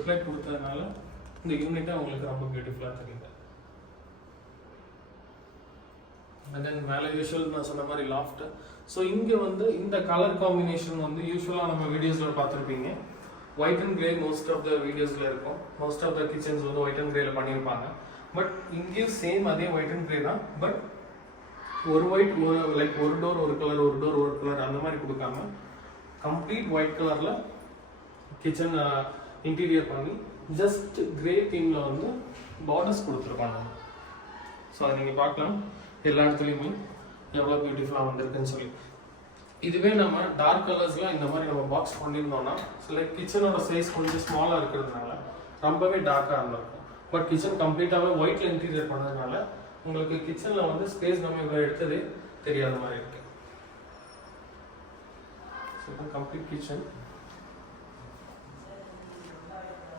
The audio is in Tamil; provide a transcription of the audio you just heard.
ரிஃப்ளெக்ட் கொடுத்ததுனால இந்த யூனிட்டே உங்களுக்கு ரொம்ப பியூட்டிஃபுல்லாக தெரியுது. அண்ட் தென் மேலே யூஸ்வல் நான் சொன்ன மாதிரி லாஃப்ட். ஸோ இங்கே வந்து இந்த கலர் காம்பினேஷன் வந்து யூஸ்வலாக நம்ம வீடியோஸில் பார்த்துருப்பீங்க. White and grey most of the வீடியோஸில் இருக்கும். மோஸ்ட் ஆஃப் த கிச்சன்ஸ் வந்து ஒயிட் அண்ட் கிரேல பண்ணியிருப்பாங்க. பட் இங்கேயும் சேம் அதே ஒயிட் அண்ட் கிரே தான். பட் ஒரு ஒயிட் லைக் ஒரு டோர் ஒரு கலர், ஒரு டோர் ஒரு கலர் அந்த மாதிரி கொடுக்காம கம்ப்ளீட் ஒயிட் கலரில் கிச்சன் இன்டீரியர் பண்ணி ஜஸ்ட் கிரே தீமில் வந்து பார்டர்ஸ் கொடுத்துருப்பாங்க. ஸோ அதை நீங்கள் பார்க்கலாம் எல்லா இடத்துலையுமே எவ்வளோ பியூட்டிஃபுல்லாக வந்திருக்குன்னு சொல்லி. இதுவே நம்ம டார்க் கலர்ஸ்லாம் இந்த மாதிரி நம்ம பாக்ஸ் பண்ணியிருந்தோம்னா லைக் கிச்சனோட சைஸ் கொஞ்சம் ஸ்மாலாக இருக்கிறதுனால ரொம்பவே டார்க்காக இருந்திருக்கும். பட் கிச்சன் கம்ப்ளீட்டாகவே ஒயிட்டில் இன்டீரியர் பண்ணதுனால உங்களுக்கு கிச்சனில் வந்து ஸ்பேஸ் நம்ம இவ்வளோ எடுத்ததே தெரியாத மாதிரி இருக்கு. So complete kitchen